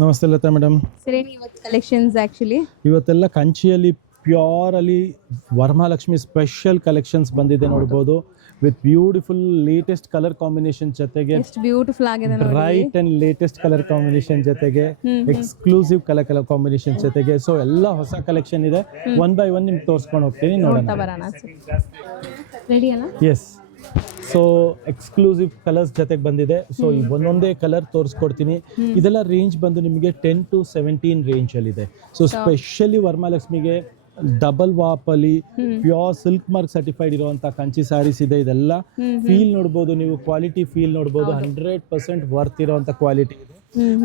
ನಮಸ್ತೆ ಲತಾ ಮೇಡಮ್. ಸರೇನಿ ಇವತ್ತು collections actually ಇವತ್ತೆಲ್ಲ ಕಂಚಿಯಲ್ಲಿ ಪ್ಯೂರ್ ಅಲ್ಲಿ ವರಮಹಾಲಕ್ಷ್ಮಿ ಸ್ಪೆಷಲ್ ಕಲೆಕ್ಷನ್ಸ್ ಬಂದಿದೆ ನೋಡ್ಬೋದು. With beautiful latest colour combination ಜೊತೆಗೆ ಎಷ್ಟು ಬ್ಯೂಟಿಫುಲ್ ಆಗಿದೆ ನೋಡಿ. Bright and latest colour combination ಜೊತೆಗೆ ಎಕ್ಸ್ಕ್ಲೂಸಿವ್ ಕಲರ್ ಕಾಂಬಿನೇಷನ್ ಜೊತೆಗೆ ಸೊ ಎಲ್ಲ ಹೊಸ ಕಲೆಕ್ಷನ್ ಇದೆ. ಒನ್ ಬೈ ಒನ್ ನಿಮ್ಗೆ ತೋರಿಸ್ಕೊಂಡು ಹೋಗ್ತೀನಿ ನೋಡ್ತಾ ನೋಡೋಣ. ಬರೋಣ. ರೆಡಿ ಅಲ್ಲ? ಎಸ್, ಸೊ ಎಕ್ಸ್ಕ್ಲೂಸಿವ್ ಕಲರ್ಸ್ ಜೊತೆಗೆ ಬಂದಿದೆ. ಸೊ ಒಂದೊಂದೇ ಕಲರ್ ತೋರಿಸ್ಕೊಡ್ತೀನಿ. ಇದೆಲ್ಲ ರೇಂಜ್ ಬಂದು ನಿಮಗೆ 10 to 17 ರೇಂಜ್ ಅಲ್ಲಿ ಇದೆ. ಸೊ ಸ್ಪೆಷಲಿ ವರಮಹಾಲಕ್ಷ್ಮಿಗೆ ಡಬಲ್ ವಾಪಲ್ಲಿ ಪ್ಯೂರ್ ಸಿಲ್ಕ್ ಮಾರ್ಕ್ ಸರ್ಟಿಫೈಡ್ ಇರುವಂತ ಕಂಚಿ ಸ್ಯಾರೀಸ್ ಇದೆ. ಇದೆಲ್ಲ ಫೀಲ್ ನೋಡ್ಬೋದು ನೀವು, ಕ್ವಾಲಿಟಿ ಫೀಲ್ ನೋಡ್ಬೋದು. 100% ವರ್ತ್ ಇರುವಂತ ಕ್ವಾಲಿಟಿ ಇದೆ.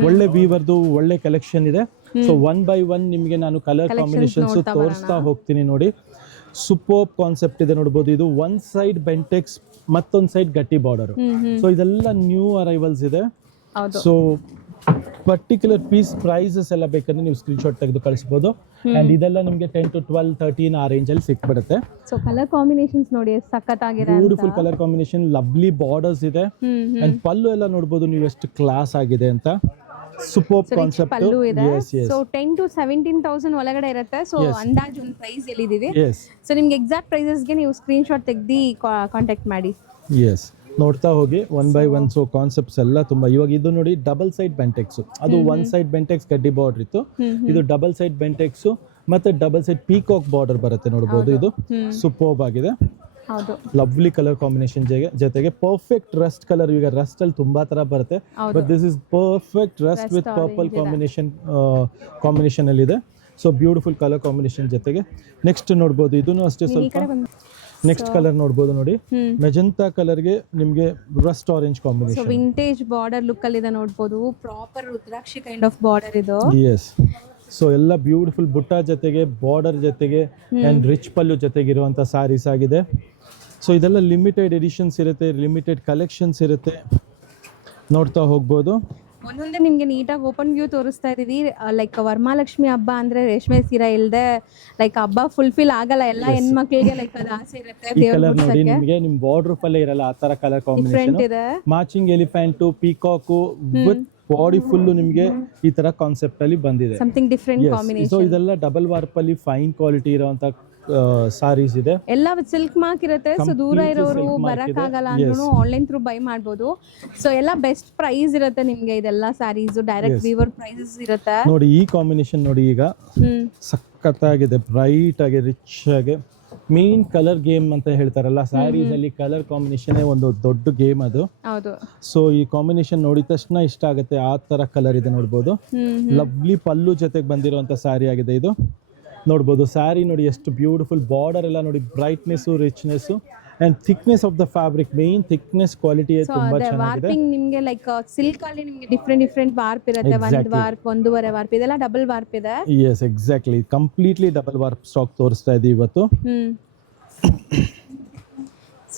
ಒಳ್ಳೆ ವೀವರ್ದು ಒಳ್ಳೆ ಕಲೆಕ್ಷನ್ ಇದೆ. ಸೊ ಒನ್ ಬೈ ಒನ್ ನಿಮಗೆ ನಾನು ಕಲರ್ ಕಾಂಬಿನೇಷನ್ಸ್ ತೋರಿಸ್ತಾ ಹೋಗ್ತೀನಿ ನೋಡಿ. ಸೂಪರ್ ಕಾನ್ಸೆಪ್ಟ್ ಇದೆ ನೋಡ್ಬೋದು. ಇದು ಒನ್ ಸೈಡ್ ಬೆಂಟೆಕ್ಸ್, ಮತ್ತೊಂದು ಸೈಡ್ ಗಟ್ಟಿ ಬಾರ್ಡರ್. ಸೊ ಇದೆಲ್ಲ ನ್ಯೂ ಅರೈವಲ್ಸ್ ಇದೆ. ಸೊ ಪರ್ಟಿಕ್ಯುಲರ್ ಪೀಸ್ ಪ್ರೈಸಸ್ ಎಲ್ಲ ಬೇಕಂದ್ರೆ ನೀವು ಸ್ಕ್ರೀನ್ ಶಾಟ್ ತೆಗೆದು ಕಳಿಸಬಹುದು. ಅಂಡ್ ಇದೆಲ್ಲ ನಿಮಗೆ 10 to 12, 13 ಆ ರೇಂಜ್ ಅಲ್ಲಿ ಸಿಕ್ಬಿಡುತ್ತೆ. ಸೊ ಕಲರ್ ಕಾಂಬಿನೇಷನ್ಸ್ ನೋಡಿ ಎಷ್ಟು ಸಖತ್ತಾಗಿದೆ. Beautiful colour combination, lovely borders ಇದೆ. ಅಂಡ್ ಪಲ್ಲು ಎಲ್ಲ ನೋಡ್ಬೋದು ನೀವು ಎಷ್ಟು ಕ್ಲಾಸ್ ಆಗಿದೆ ಅಂತ. Super concept. ಪಲ್ಲು ಇದೆ. ಸೊ 10 to 17,000 ಒಳಗಡೆ ಇರುತ್ತೆ. ಸೊ ಅಂದಾಜು ಒಂದು ಪ್ರೈಸ್ ಎಲ್ಲಿದ್ದೀವಿ. ಸೊ ನಿಮ್ಗೆ ಎಕ್ಸಾಕ್ಟ್ ಪ್ರೈಸಸ್ಗೆ ನೀವು ಸ್ಕ್ರೀನ್ ಶಾಟ್ ತೆಗ್ದು ಕಾಂಟ್ಯಾಕ್ಟ್ ಮಾಡಿ. ಎಸ್, ನೋಡ್ತಾ ಹೋಗಿ one by one. So concepts ಎಲ್ಲ ತುಂಬಾ. ಇವಾಗ ಇದು ನೋಡಿ ಡಬಲ್ ಸೈಡ್ ಬೆಂಟೆಕ್ಸ್, ಅದು ಒನ್ ಸೈಡ್ ಬೆಂಟೆಕ್ಸ್ ಗಡ್ಡಿ ಬಾರ್ಡರ್ ಇತ್ತು. ಇದು ಡಬಲ್ ಸೈಡ್ ಬೆಂಟೆಕ್ಸ್ ಮತ್ತೆ ಡಬಲ್ ಸೈಡ್ ಪೀಕಾಕ್ ಬಾರ್ಡರ್ ಬರುತ್ತೆ ನೋಡಬಹುದು. ಇದು ಸೂಪರ್ಬ್ ಆಗಿದೆ. ಹೌದು, ಲವ್ಲಿ ಕಲರ್ ಕಾಂಬಿನೇಷನ್ ಜೊತೆಗೆ ಪರ್ಫೆಕ್ಟ್ ರಸ್ಟ್ ಕಲರ್. ಈಗ ರಸ್ಟ್ ಅಲ್ಲಿ ತುಂಬಾ ತರ ಬರುತ್ತೆ, but this is perfect Rust with purple combination ಅಲ್ಲಿ ಇದೆ. ಸೊ ಬ್ಯೂಟಿಫುಲ್ ಕಲರ್ ಕಾಂಬಿನೇಷನ್ ಜೊತೆಗೆ ನೆಕ್ಸ್ಟ್ ನೋಡ್ಬೋದು. ಇದನ್ನು ಅಷ್ಟೇ ಸ್ವಲ್ಪ ನೆಕ್ಸ್ಟ್ ಕಲರ್ ನೋಡ್ಬೋದು ನೋಡಿ. ಮೆಜೆಂಟಾ ಕಲರ್ಗೆ ನಿಮಗೆ Rust orange combination. Vintage border look ಅಲ್ಲಿ ಇದೆ ನೋಡ್ಬೋದು. Proper Rudrakshi kind of border ಇದು. ಎಸ್, ಸೊ ಎಲ್ಲ ಬ್ಯೂಟಿಫುಲ್ ಬುಟ್ಟ ಜೊತೆಗೆ ಬಾರ್ಡರ್ ಜೊತೆಗೆ ಅಂಡ್ ರಿಚ್ ಪಲ್ಲು ಜೊತೆಗೆ ಇರುವಂತ ಸಾರೀಸ್ ಆಗಿದೆ. ಸೊ ಇದೆಲ್ಲ ಲಿಮಿಟೆಡ್ ಎಡಿಷನ್ಸ್ ಇರುತ್ತೆ, ಲಿಮಿಟೆಡ್ ಕಲೆಕ್ಷನ್ಸ್ ಇರುತ್ತೆ. ನೋಡ್ತಾ ಹೋಗ್ಬೋದು. ಒಂದೊಂದೇ ನಿಮ್ಗೆ ನೀಟಾಗಿ ಓಪನ್ ವ್ಯೂ ತೋರಿಸ್ತಾ ಇದೀವಿ. ಲೈಕ್ ವರಮಹಾಲಕ್ಷ್ಮಿ ಹಬ್ಬ ಅಂದ್ರೆ ರೇಷ್ಮೆ ಸೀರೆ ಇಲ್ಲದೆ ಲೈಕ್ ಹಬ್ಬ ಫುಲ್ಫಿಲ್ ಆಗಲ್ಲ. ಎಲ್ಲ ಹೆಣ್ಮಕ್ಳಿಗೆ ಲೈಕ್ ಅದು ಆಸೆ ಇರುತ್ತೆ. ಈ ಕಲರ್ ನೋಡಿ ನಿಮಗೆ ನಿಮ್ ಬಾರ್ಡರ್ ಫಲ್ಲೇ ಇರಲ್ಲ, ಆ ತರ ಕಲರ್ ಕಾಂಬಿನೇಷನ್ ಇದೆ. Matching elephant, peacock with body full ನಿಮಗೆ ಈ ತರ ಕಾನ್ಸೆಪ್ಟ್ ಅಲ್ಲಿ ಬಂದಿದೆ. Something different combination. ಸೊ ಇದೆಲ್ಲ ಡಬಲ್ ವಾರ್ಪ್ ಅಲ್ಲಿ ಫೈನ್ ಕ್ವಾಲಿಟಿ ಇರುವಂತ ಸಾರೀಸ್ ಇದೆ. ಎಲ್ಲ ಸಿಲ್ಕ್ ಮಾರ್ಕ್ ಇರುತ್ತೆ. ಸೊ ದೂರ ಇರೋರು ಬರಕ್ಕಾಗಲ್ಲ ಅಂದ್ರೂ ಆನ್ಲೈನ್ ಥ್ರೂ ಬೈ ಮಾಡ್ಬೋದು. ಸೊ ಎಲ್ಲ ಬೆಸ್ಟ್ ಪ್ರೈಸ್ ಇರುತ್ತೆ ನಿಮ್ಗೆ. ಇದೆಲ್ಲ ಸಾರೀಸ್ ಡೈರೆಕ್ಟ್ ವೀವರ್ ಪ್ರೈಸಸ್ ಇರುತ್ತೆ ನೋಡಿ. ಈ ಕಾಂಬಿನೇಷನ್ ನೋಡಿ, ಈಗ ಸಖತ್ತಾಗಿದೆ, ಬ್ರೈಟ್ ಆಗಿ ರಿಚ್ ಆಗಿ. ಮೇನ್ ಕಲರ್ ಗೇಮ್ ಅಂತ ಹೇಳ್ತಾರಲ್ಲ ಸ್ಯಾರೀಸ್ ಅಲ್ಲಿ, ಕಲರ್ ಕಾಂಬಿನೇಷನ್ ಒಂದು ದೊಡ್ಡ ಗೇಮ್ ಅದು. ಹೌದು. ಸೊ ಈ ಕಾಂಬಿನೇಷನ್ ನೋಡಿದ ತಕ್ಷಣ ಇಷ್ಟ ಆಗುತ್ತೆ. ಆ ತರ ಕಲರ್ ಇದೆ ನೋಡ್ಬೋದು. ಲವ್ಲಿ ಪಲ್ಲು ಜೊತೆಗೆ ಬಂದಿರುವಂತ ಸ್ಯಾರಿ ಆಗಿದೆ ಇದು. ನೋಡ್ಬೋದು ಸ್ಯಾರಿ ನೋಡಿ ಎಷ್ಟು ಬ್ಯೂಟಿಫುಲ್. ಬಾರ್ಡರ್ ಎಲ್ಲ ನೋಡಿ, brightness, richness and thickness of the fabric. Main thickness quality ತುಂಬಾ ಚೆನ್ನಾಗಿದೆ. ವಾರ್ಪಿಂಗ್ ನಿಮಗೆ ಲೈಕ್ ಸಿಲ್ಕ್ ಅಲ್ಲಿ ನಿಮಗೆ ಡಿಫರೆಂಟ್ ವಾರ್ಪ್ ಇರುತ್ತೆ. ಒಂದು ವಾರ್ಪ್, ಒಂದೂವರೆ ವಾರ್ಪ್, ಇದೆಲ್ಲ ಡಬಲ್ ವಾರ್ಪ್ ಇದೆ. Yes, exactly, completely double warp stock ತೋರಿಸ್ತಾ ಇದೀವಿ ಇವತ್ತು.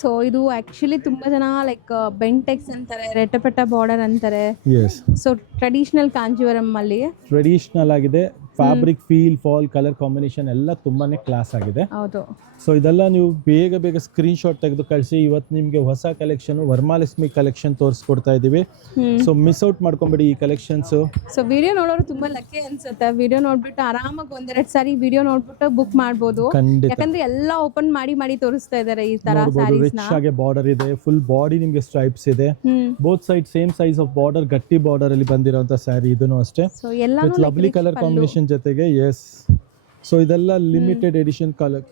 ಸೊ ಇದು ಆಕ್ಚುಲಿ ತುಂಬಾ ಜನ ಲೈಕ್ ಬೆಂಟೆಕ್ಸ್ ಅಂತಾರೆ, ರೆಟಪೆಟ ಬಾರ್ಡರ್ ಅಂತಾರೆ. ಸೊ ಟ್ರೆಡಿಷನಲ್ ಕಾಂಜೀವರಂ ಅಲ್ಲಿ ಟ್ರೆಡಿಷನಲ್ ಆಗಿದೆ. Fabric feel, fall, colour combination ಎಲ್ಲ ತುಂಬಾನೇ ಕ್ಲಾಸ್ ಆಗಿದೆ. ಹೌದು. ಸೊ ಇದೆಲ್ಲ ನೀವು ಬೇಗ ಸ್ಕ್ರೀನ್ ಶಾಟ್ ತೆಗೆದು ಕಳಿಸಿ. ಇವತ್ತು ನಿಮಗೆ ಹೊಸ ಕಲೆಕ್ಷನ್ ವರಮಹಾಲಕ್ಷ್ಮಿ ಕಲೆಕ್ಷನ್ ತೋರಿಸ್ಕೊಡ್ತಾ ಇದೀವಿ. ಸೊ ಮಿಸ್ ಔಟ್ ಮಾಡ್ಕೊಂಬೇಡಿ ಈ ಕಲೆಕ್ಷನ್ಸ್. ಸೊ ವಿಡಿಯೋ ನೋಡೋರು ತುಂಬಾ ಲಕ್ಕಿ ಅನ್ಸುತ್ತೆ. ವಿಡಿಯೋ ನೋಡ್ಬಿಟ್ಟು ಆರಾಮಾಗಿ ಒಂದೆರಡು ಸಾರಿ ವಿಡಿಯೋ ನೋಡ್ಬಿಟ್ಟು ಬುಕ್ ಮಾಡ್ಬೋದು. ಯಾಕಂದ್ರೆ ಎಲ್ಲ ಓಪನ್ ಮಾಡಿ ತೋರಿಸ್ತಾ ಇದಾರೆ ಈ ತರ ಸಾರೀಸ್ ನ. ರಿಚ್ ಆಗಿ ಬಾರ್ಡರ್ ಇದೆ, ಫುಲ್ ಬಾಡಿ ನಿಮಗೆ ಸ್ಟ್ರೈಪ್ಸ್ ಇದೆ. Both side same size of border, ಗಟ್ಟಿ ಬಾರ್ಡರ್ ಅಲ್ಲಿ ಬಂದಿರುವಂತ ಸ್ಯಾರಿ ಇದನ್ನು ಅಷ್ಟೇ. ಸೊ ಎಲ್ಲ ಲವ್ಲಿ ಕಲರ್ ಕಾಂಬಿನೇಷನ್ ಜೊತೆಗೆ. ಎಸ್, ಸೊ ಇದೆಲ್ಲ ಲಿಮಿಟೆಡ್ ಎಡಿಷನ್ ಕಲರ್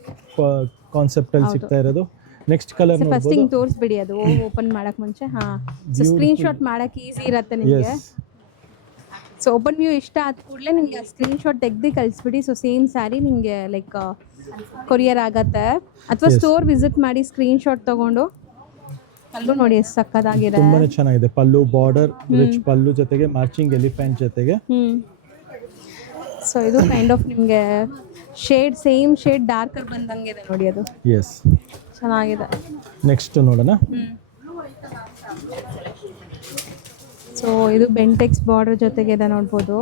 ಕಾನ್ಸೆಪ್ಟ್ ಅಲ್ಲಿ ಸಿಗ್ತಾ ಇರೋದು. ನೆಕ್ಸ್ಟ್ ಕಲರ್ ಫಸ್ಟ್ ತೋರಿಸ್ಬಿಡಿ, ಅದು ಓಪನ್ ಮಾಡಕ್ ಮುಂಚೆ. ಸ್ಕ್ರೀನ್ ಶಾಟ್ ಮಾಡಕ್ ಈಸಿ ಇರುತ್ತೆ ನಿಮಗೆ. ಸೊ ಓಪನ್ ವ್ಯೂ ಇಷ್ಟ ಆದ ಕೂಡಲೇ ನಿಮಗೆ ಸ್ಕ್ರೀನ್ ಶಾಟ್ ತೆಗ್ದು ಕಳಿಸ್ಬಿಡಿ. ಸೊ ಸೇಮ್ ಸ್ಯಾರಿ ನಿಮಗೆ ಲೈಕ್ ಕೊರಿಯರ್ ಆಗತ್ತೆ, ಅಥವಾ ಸ್ಟೋರ್ ವಿಸಿಟ್ ಮಾಡಿ ಸ್ಕ್ರೀನ್ ಶಾಟ್ ತಗೊಂಡು. ಪಲ್ಲು ನೋಡಿ ಎಷ್ಟು ಸಕ್ಕತ್ತಾಗಿದೆ, ತುಂಬಾನೇ ಚೆನ್ನಾಗಿದೆ. ಪಲ್ಲು ಬಾರ್ಡರ್, ರಿಚ್ ಪಲ್ಲು ಜೊತೆಗೆ ಮ್ಯಾಚಿಂಗ್ ಎಲಿಫೆಂಟ್ ಜೊತೆಗೆ. ಸೊ ಇದು ಕೈಂಡ್ ಆಫ್ ನಿಮಗೆ ಶೇಡ್, ಸೇಮ್ ಶೇಡ್ ಡಾರ್ಕರ್ ಬಂದಂಗೆ ಇದೆ ನೋಡಿ. ಅದು ಎಸ್, ಚೆನ್ನಾಗಿದೆ. ನೆಕ್ಸ್ಟ್ ನೋಡೋಣ. ಸೊ ಇದು ಬೆಂಟೆಕ್ಸ್ ಬಾರ್ಡರ್ ಜೊತೆಗೆ ಇದೆ ನೋಡ್ಬೋದು.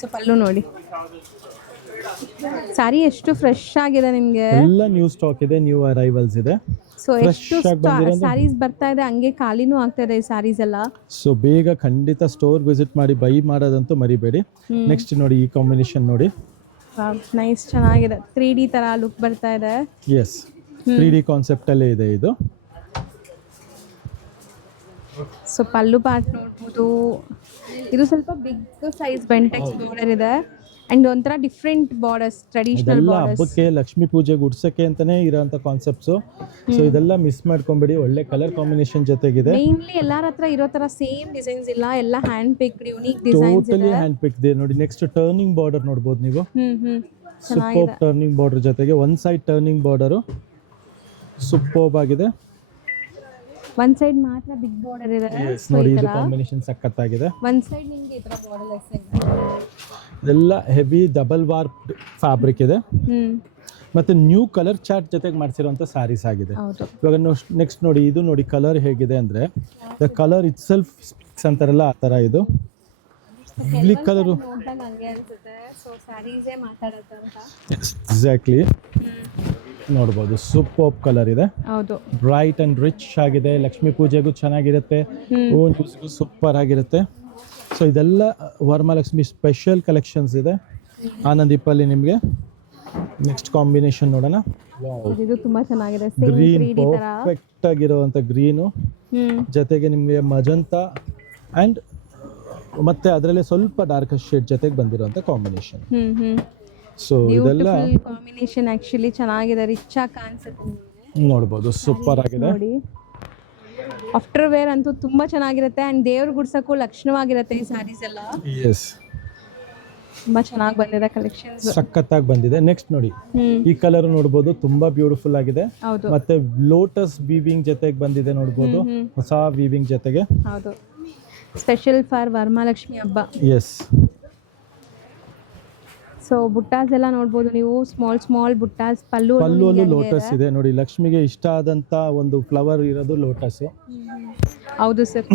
ಸೊ ಪಲ್ಲು ನೋಡಿ, ಸಾರಿ ಎಷ್ಟು ಫ್ರೆಶ್ ಆಗಿದೆ ನಿಮಗೆ. ಎಲ್ಲ ನ್ಯೂ ಸ್ಟಾಕ್ ಇದೆ, ನ್ಯೂ ಅರೈವಲ್ಸ್ ಇದೆ. ಸೊ Fresh ಎಷ್ಟು ಆಗಿ ಬಂದಿರೋದು. ಸ್ಯಾರೀಸ್ ಬರ್ತಾ ಇದೆ ಹಂಗೆ ಖಾಲಿನೂ ಆಗ್ತಾ ಇದೆ ಈ ಸ್ಯಾರೀಸ್ ಎಲ್ಲ. ಸೊ ಬೇಗ ಖಂಡಿತ ಸ್ಟೋರ್ ವಿಸಿಟ್ ಮಾಡಿ ಬೈ ಮಾಡೋದಂತೂ ಮರಿಬೇಡಿ. ನೆಕ್ಸ್ಟ್ ನೋಡಿ ಈ ಕಾಂಬಿನೇಷನ್ ನೋಡಿ. ನೈಸ್, ಚೆನ್ನಾಗಿದೆ. 3D ತರ ಲುಕ್ ಬರ್ತಾ ಇದೆ. ಎಸ್ 3D ಕಾನ್ಸೆಪ್ಟ್ ಅಲ್ಲೇ ಇದೆ ಇದು. ಸೊ ಪಲ್ಲು ಪಾರ್ಟ್ ನೋಡ್ಬೋದು, ಇದು ಸ್ವಲ್ಪ ಬಿಗ್ ಸೈಜ್ ಬೆಂಟೆಕ್ಸ್ ಬಾರ್ಡರ್ ಇದೆ ಅಂಡ್ ಒಂಥರ ಡಿಫ್ರೆಂಟ್ ಬಾರ್ಡರ್ಸ್, ಟ್ರೆಡಿಷನಲ್ ಇದೆಲ್ಲ ಬಾರ್ಡರ್ಸ್. ಹಬ್ಬಕ್ಕೆ ಲಕ್ಷ್ಮೀ ಪೂಜೆಗೆ ಉಡ್ಸಕ್ಕೆ ಅಂತಾನೆ ಇರೋಂಥ ಕಾನ್ಸೆಪ್ಟ್ಸು. ಸೊ ಇದೆಲ್ಲ ಮಿಸ್ ಮಾಡ್ಕೊಂಬೇಡಿ, ಒಳ್ಳೆ ಕಲರ್ ಕಾಂಬಿನೇಷನ್ ಜೊತೆಗಿದೆ. ಮೇನ್ಲಿ ಎಲ್ಲಾರ ಹತ್ರ ಇರೋ ತರ ಸೇಮ್ ಡಿಸೈನ್ಸ್ ಇಲ್ಲ, ಎಲ್ಲ hand picked unique designs totally ಇದೆ. ಹ್ಯಾಂಡ್ ಪಿಕ್ ಇದೆ ನೋಡಿ. ನೆಕ್ಸ್ಟ್ ಟರ್ನಿಂಗ್ ಬಾರ್ಡರ್ ನೋಡ್ಬೋದು ನೀವು. ಸೂಪರ್ ಚೆನ್ನಾಗಿದೆ. ಟರ್ನಿಂಗ್ ಬಾರ್ಡರ್ ಜೊತೆಗೆ one side turning border super ಆಗಿದೆ. ಒನ್ ಸೈಡ್ ಮಾತ್ರ ಬಿಗ್ ಬಾರ್ಡರ್ ಇದೆ. So ನೋಡಿ ಈ ಇದು ತರ ಕಾಂಬಿನೇಷನ್ ಸಖತ್ತಾಗಿದೆ. ಒನ್ ಸೈಡ್ ನಿಮ್ಗೆ ಈ ತರ ಬಾರ್ಡರ್ ಲೆಸ್ ಇದೆ. ಇದೆಲ್ಲ ಹೆವಿ ಡಬಲ್ ವಾರ್ಪ್ ಫ್ಯಾಬ್ರಿಕ್ ಇದೆ. ಮತ್ತೆ ನ್ಯೂ ಕಲರ್ ಚಾರ್ಟ್ ಜೊತೆಗೆ ಮಾಡಿಸಿರುವಂಥ ಸ್ಯಾರೀಸ್ ಆಗಿದೆ. ಹೌದು. ಇವಾಗ ನೆಕ್ಸ್ಟ್ ನೋಡಿ, ಇದು ನೋಡಿ ಕಲರ್ ಹೇಗಿದೆ ಅಂದರೆ the colour it self speaks ಅಂತಾರಲ್ಲ ಆ ಥರ ಇದು. ಇಲ್ಲಿ ಕಲರು ನೋಡ್ದಾಗ ಹಂಗೆ ಅನ್ಸುತ್ತೆ. ಸೊ ಸ್ಯಾರೀಸೇ ಮಾತಾಡುತ್ತೆ ಅಂತ. ಎಕ್ಸಾಕ್ಟ್ಲಿ ನೋಡ್ಬೋದು. ಸೂಪರ್ ಕಲರ್ ಇದೆ, ಹೌದು. ಬ್ರೈಟ್ ಅಂಡ್ ರಿಚ್ ಆಗಿದೆ. ಲಕ್ಷ್ಮೀ ಪೂಜೆಗೂ ಚೆನ್ನಾಗಿರುತ್ತೆ, ಓನ್ ಯೂಸ್ಗೂ ಸೂಪರ್ ಆಗಿರುತ್ತೆ. ಸೊ ಇದೆಲ್ಲ ವರಮಹಾಲಕ್ಷ್ಮಿ ಸ್ಪೆಷಲ್ ಕಲೆಕ್ಷನ್ಸ್ ಇದೆ ಆನಂದಿಪ್ಪಲ್ಲಿ ನಿಮಗೆ. ನೆಕ್ಸ್ಟ್ ಕಾಂಬಿನೇಷನ್ ನೋಡೋಣ. ಇದು ತುಂಬಾ ಚೆನ್ನಾಗಿದೆ. ಸೇಮ್ ಗ್ರೀನ್ 3D ತರ. ಪರ್ಫೆಕ್ಟ್ ಆಗಿರುವಂಥ ಗ್ರೀನು ಜೊತೆಗೆ ನಿಮಗೆ ಮಜಂತಾ ಆ್ಯಂಡ್ ಮತ್ತೆ ಅದರಲ್ಲೇ ಸ್ವಲ್ಪ ಡಾರ್ಕ್ ಶೇಡ್ ಜೊತೆಗೆ ಬಂದಿರುವಂಥ ಕಾಂಬಿನೇಷನ್. ಸೊ ಇದೆಲ್ಲ ಕಾಂಬಿನೇಷನ್ ಆಕ್ಚುಲಿ ಚೆನ್ನಾಗಿದೆ, ರಿಚ್ ಆಗಿ ಕಾಣಿಸುತ್ತೆ. ನೋಡ್ಬೋದು, ಸೂಪರ್ ಆಗಿದೆ ನೋಡಿ. ಆಫ್ಟರ್ ವೇರ್ ಅಂತೂ ತುಂಬಾ ಚೆನ್ನಾಗಿರುತ್ತೆ ಅಂಡ್ ದೇವ್ರ ಗುಡ್ಸಕ್ಕೂ ಲಕ್ಷಣವಾಗಿರುತ್ತೆ ಈ ಸ್ಯಾರೀಸ್ ಎಲ್ಲ. ಎಸ್ ತುಂಬಾ ಚೆನ್ನಾಗಿ ಬಂದಿದೆ ಕಲೆಕ್ಷನ್ಸ್. ಸಖತ್ತಾಗಿ ಬಂದಿದೆ. ನೆಕ್ಸ್ಟ್ ನೋಡಿ ಈ ಕಲರ್ ನೋಡ್ಬೋದು, ತುಂಬಾ ಬ್ಯೂಟಿಫುಲ್ ಆಗಿದೆ. ಹೌದು. ಮತ್ತೆ ಲೋಟಸ್ ವೀವಿಂಗ್ ಜೊತೆಗೆ ಬಂದಿದೆ ನೋಡ್ಬೋದು, ಹೊಸ ವೀವಿಂಗ್ ಜೊತೆಗೆ. ಹೌದು, ಸ್ಪೆಷಲ್ ಫಾರ್ ವರಮಹಾಲಕ್ಷ್ಮಿ ಹಬ್ಬ. ಎಸ್. ಸೊ ಬುಟ್ಟಾಸ್ ಎಲ್ಲ ನೋಡ್ಬೋದು ನೀವು, ಸ್ಮಾಲ್ ಸ್ಮಾಲ್ ಬುಟ್ಟಾಸ್. ಪಲ್ಲುವಲ್ಲೂ ಲೋಟಸ್ ಇದೆ ನೋಡಿ. ಲಕ್ಷ್ಮಿಗೆ ಇಷ್ಟ ಆದಂತ ಒಂದು ಫ್ಲವರ್ ಇರೋದು ಲೋಟಸ್. ಹೌದು ಸರ್.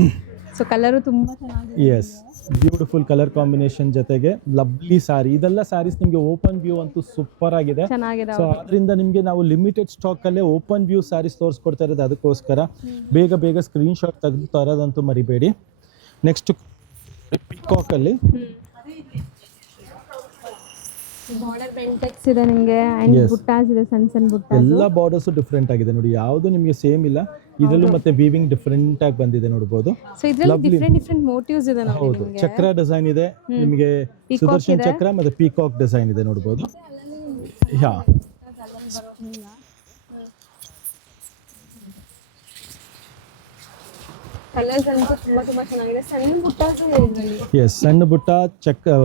ಸೊ ಕಲರು ತುಂಬಾ ಚೆನ್ನಾಗಿದೆ. ಎಸ್, ಬ್ಯೂಟಿಫುಲ್ ಕಲರ್ ಕಾಂಬಿನೇಷನ್ ಜೊತೆಗೆ ಲವ್ಲಿ ಸಾರಿ. ಇದೆಲ್ಲ ಸ್ಯಾರೀಸ್ ನಿಮಗೆ ಓಪನ್ ವ್ಯೂ ಅಂತೂ ಸೂಪರ್ ಆಗಿದೆ. ಚೆನ್ನಾಗಿದೆ. ಸೊ ಅದರಿಂದ ನಿಮಗೆ ನಾವು ಲಿಮಿಟೆಡ್ ಸ್ಟಾಕ್ ಅಲ್ಲೇ ಓಪನ್ ವ್ಯೂ ಸ್ಯಾರೀಸ್ ತೋರಿಸ್ಕೊಡ್ತಾ ಇರೋದು. ಅದಕ್ಕೋಸ್ಕರ ಬೇಗ ಬೇಗ ಸ್ಕ್ರೀನ್ ಶಾಟ್ ತೆಗೆದು ತರೋದಂತೂ ಮರಿಬೇಡಿ. ನೆಕ್ಸ್ಟ್ ಪಿಕಾಕ್ ಅಲ್ಲಿ ಬಾರ್ಡರ್ ಬೆಂಟೆಕ್ಸ್ ಇದೆ ನಿಮಗೆ ಅಂಡ್ ಬುಟ್ಟಾಸ್ ಇದೆ, ಸಣ್ಣ ಸಣ್ಣ ಬುಟ್ಟಾಸ್. ಎಲ್ಲ ಬಾರ್ಡರ್ಸ್ ಡಿಫ್ರೆಂಟ್ ಆಗಿದೆ ನೋಡಿ, ಯಾವುದು ನಿಮಗೆ ಸೇಮ್ ಇಲ್ಲ. ಇದರಲ್ಲೂ ಮತ್ತೆ ವೀವಿಂಗ್ ಡಿಫ್ರೆಂಟ್ ಆಗಿ ಬಂದಿದೆ ನೋಡ್ಬೋದು. ಸೊ ಇದರಲ್ಲಿ ಡಿಫ್ರೆಂಟ್ ಡಿಫ್ರೆಂಟ್ ಮೋಟಿವ್ಸ್ ಇದೆ ನೋಡಿ ಹೌದು, ನಿಮಗೆ. ಚಕ್ರ ಡಿಸೈನ್ ಇದೆ ನಿಮಗೆ, ಸುದರ್ಶನ್ ಚಕ್ರ ಮತ್ತೆ ಪೀಕಾಕ್ ಡಿಸೈನ್ ಇದೆ ನೋಡ್ಬೋದು. ಯಾ ಕಲರ್ಸ್ ಅಂತೂ ತುಂಬಾ ಚೆನ್ನಾಗಿದೆ. ಸಣ್ಣ ಬುಟ್ಟಾಸ್ ಇದೆ ಇದರಲ್ಲಿ. ಎಸ್, ಸಣ್ಣ ಬುಟ್ಟ ಚಕ್ರ,